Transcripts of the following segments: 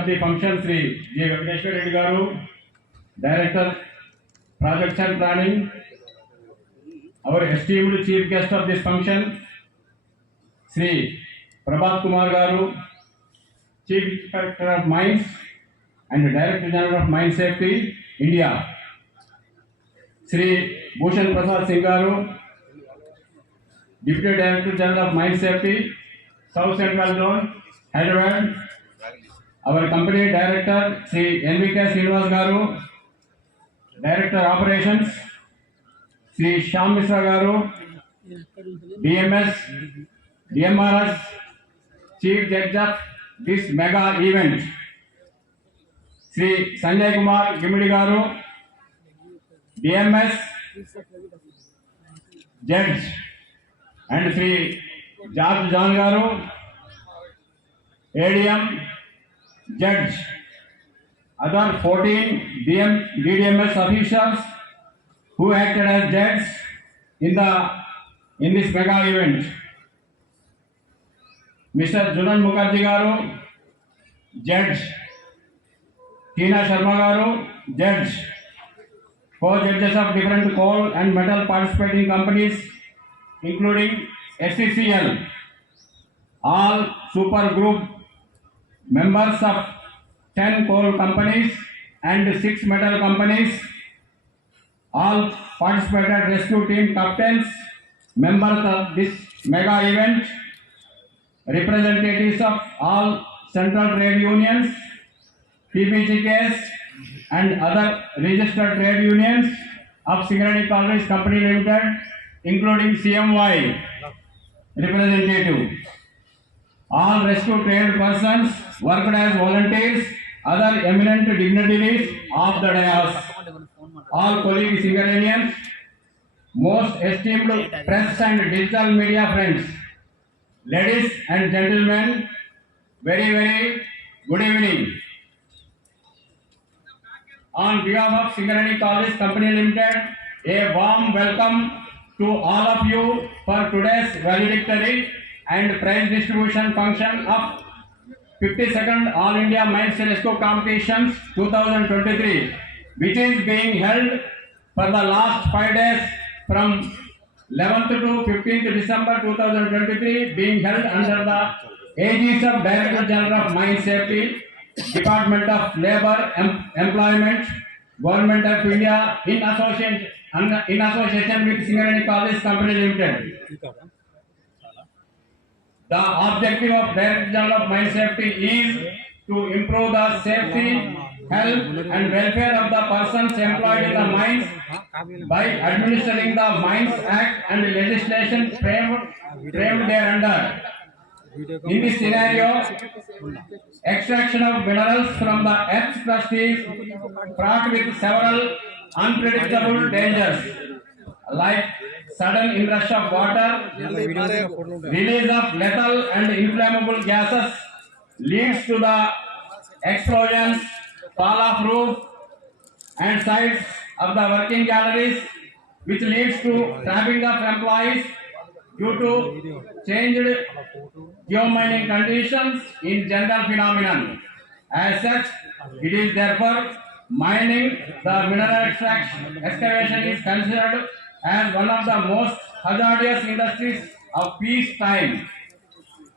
president of the function, Sri J. Venkateshwar Reddy Garu, Director, Projects and Planning. Our esteemed chief guest of this function, Sri Prabhat Kumar Garu, Chief Inspector of Mines and Director General of Mine Safety, India. Shri Bhushan Prasad Singh garu deputy director general of mine safety south central zone Hyderabad our company director Shri N V K Srinivas garu director operations Shri Shyam Mishra garu DMS DMRS chief judge of this mega event Shri Sanjay Kumar Gimidi garu DMS, Judge, and Sri George John Garu, ADM, Judge, other 14 DM, DDMS officials who acted as judges in the in this mega event. Mr. Junan Mukherjee Garu, Judge, Tina Sharma Garu, Judge, co-judges of different coal and metal participating companies, including SCCL, all super group members of 10 coal companies and 6 metal companies, all participated rescue team captains, members of this mega event, representatives of all central trade unions, TBGKs and other registered trade unions of Singarani College Company Limited, including CMY representative. All rescue trade persons worked as volunteers, other eminent dignitaries of the dais, all colleagues Singaranians, most esteemed press and digital media friends, ladies and gentlemen, very, very good evening. On behalf of Singarani College Company Limited, a warm welcome to all of you for today's valedictory and prize distribution function of 52nd All India Mines Telescope Competitions 2023, which is being held for the last five days from 11th to 15th December 2023, being held under the aegis of Director General of Mine Safety, Department of Labor, Em- Employment, Government of India in association, in association with Singarani College Company Limited. The objective of Director General of Mine Safety is to improve the safety, health and welfare of the persons employed in the mines by administering the Mines Act and legislation framed, thereunder. In this scenario, extraction of minerals from the earth's crust is fraught with several unpredictable dangers like sudden inrush of water, release of lethal and inflammable gases leads to the explosions, fall of roof and sides of the working galleries which leads to trapping of employees due to changed geomining conditions in general phenomenon. As such, it is therefore mining, the mineral extraction, excavation is considered as one of the most hazardous industries of peace time.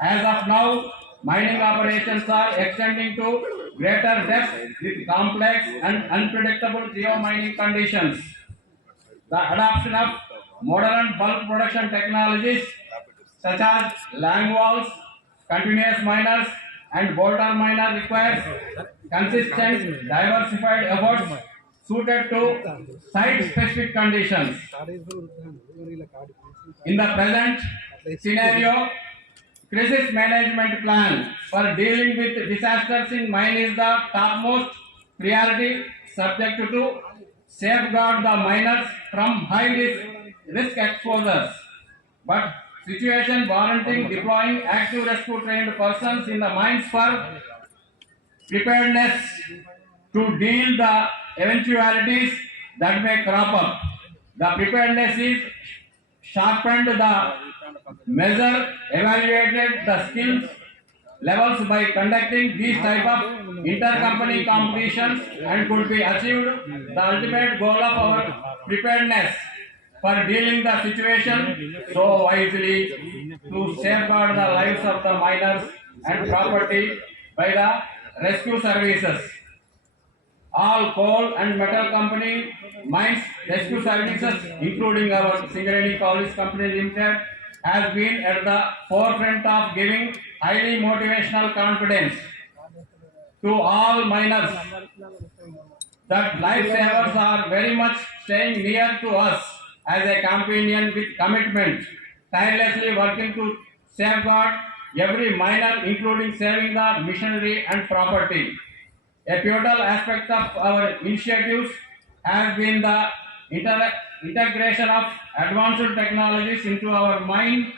As of now, mining operations are extending to greater depth with complex and unpredictable geomining conditions. The adoption of modern bulk production technologies such as lang walls, continuous miners, and Bolton Minor requires consistent, diversified efforts suited to site-specific conditions. In the present scenario, crisis management plan for dealing with disasters in mine is the topmost priority subject to safeguard the miners from high risk, risk exposures. But situation warranting deploying active rescue trained persons in the mines for preparedness to deal the eventualities that may crop up. The preparedness is sharpened the measure, evaluated the skills levels by conducting these type of intercompany competitions and could be achieved the ultimate goal of our preparedness for dealing the situation so wisely to safeguard the lives of the miners and property by the rescue services. All coal and metal company mines rescue services, including our Singareni College Company Limited, has been at the forefront of giving highly motivational confidence to all miners that lifesavers are very much staying near to us as a companion with commitment, tirelessly working to safeguard every miner, including saving the machinery and property. A pivotal aspect of our initiatives has been the integration of advanced technologies into our mine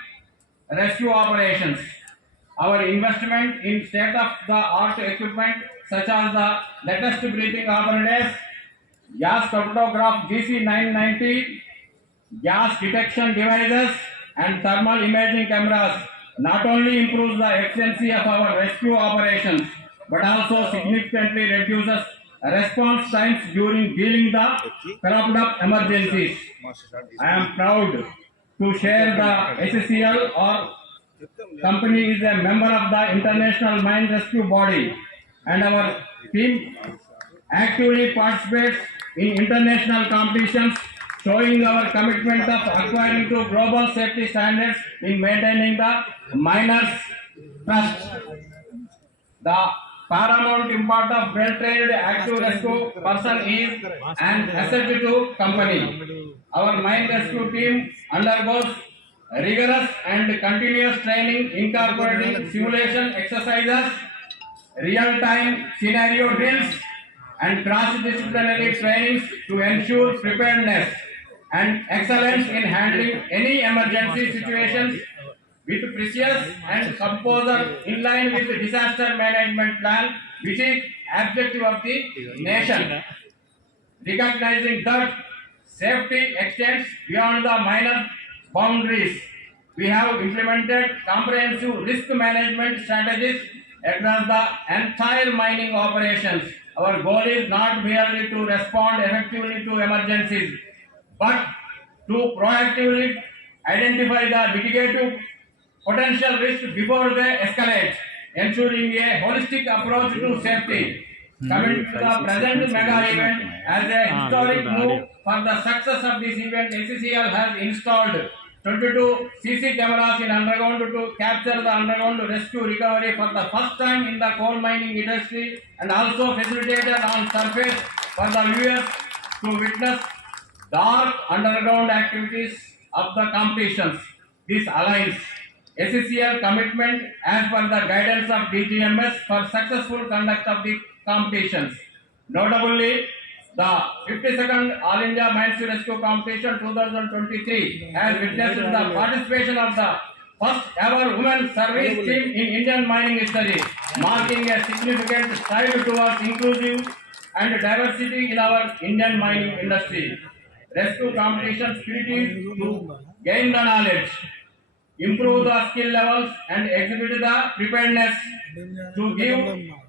rescue operations. Our investment in state-of-the-art equipment such as the latest breathing apparatus, gas chromatograph GC990, gas detection devices, and thermal imaging cameras not only improves the efficiency of our rescue operations but also significantly reduces response times during dealing the cropped up emergencies. I am proud to share the SCL or company is a member of the International Mine Rescue Body. And our team actively participates in international competitions showing our commitment of acquiring to global safety standards in maintaining the miners trust. The paramount import of well-trained active rescue person is an asset to company. Our mine rescue team undergoes rigorous and continuous training incorporating simulation exercises, real-time scenario drills, and cross-disciplinary trainings to ensure preparedness and excellence in handling any emergency situations with precious and composure in line with the disaster management plan which is objective of the nation. Recognizing that safety extends beyond the minor boundaries we have implemented comprehensive risk management strategies across the entire mining operations. Our goal is not merely to respond effectively to emergencies but to proactively identify the mitigative potential risks before they escalate, ensuring a holistic approach to safety. Coming to the present mega event, as a historic move for the success of this event, ACCL has installed 22 CC cameras in underground to capture the underground rescue recovery for the first time in the coal mining industry and also facilitated on surface for the viewers to witness dark underground activities of the competitions. This aligns SCCL commitment as per the guidance of DGMS for successful conduct of the competitions. Notably, the 52nd All India Mines Rescue Competition 2023 has witnessed the participation of the first ever women service team in Indian mining history, marking a significant stride towards inclusive and diversity in our Indian mining industry. Rescue competition spirit is to gain the knowledge, improve the skill levels and exhibit the preparedness to give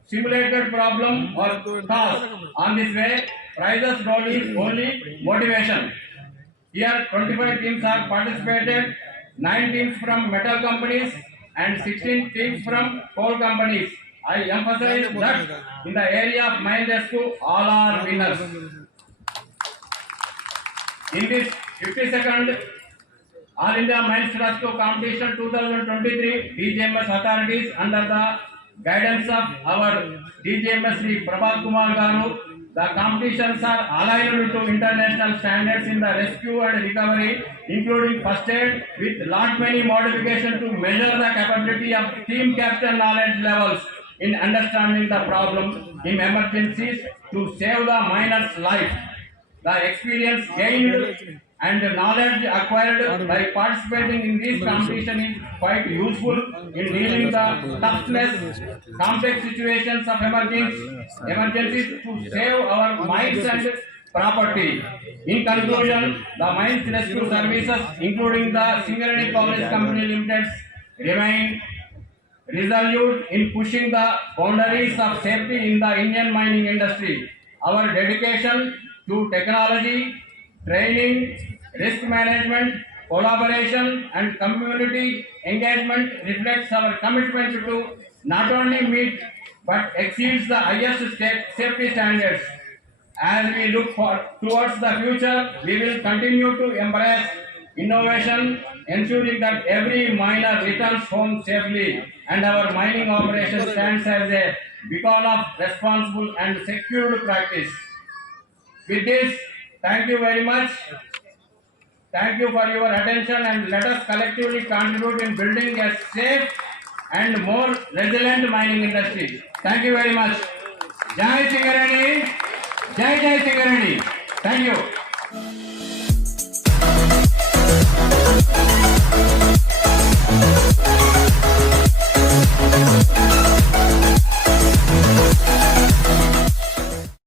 simulated problem or task. On this way, prizes role is only motivation. Here, 25 teams are participated, 9 teams from metal companies and 16 teams from coal companies. I emphasize that in the area of mine rescue, all are winners. In this 52nd All India Mines Rescue Competition 2023, DGMS authorities under the guidance of our DGMS Sri Prabhat Kumar Garu, the competitions are aligned to international standards in the rescue and recovery, including first aid, with lot many modifications to measure the capability of team captain knowledge levels in understanding the problem in emergencies to save the miner's life. The experience gained and the knowledge acquired by participating in this competition is quite useful in dealing the toughness, complex situations of emergencies, emergencies to save our minds and property. In conclusion, the mines rescue services, including the Singareni College Company Limited, remain resolute in pushing the boundaries of safety in the Indian mining industry. Our dedication to technology, training, risk management, collaboration, and community engagement reflects our commitment to not only meet but exceeds the highest safety standards. As we look for towards the future, we will continue to embrace innovation, ensuring that every miner returns home safely and our mining operation stands as a beacon of responsible and secured practice. With this, thank you very much. Thank you for your attention and let us collectively contribute in building a safe and more resilient mining industry. Thank you very much. Jai Singareni. Jai Jai Singareni. Thank you.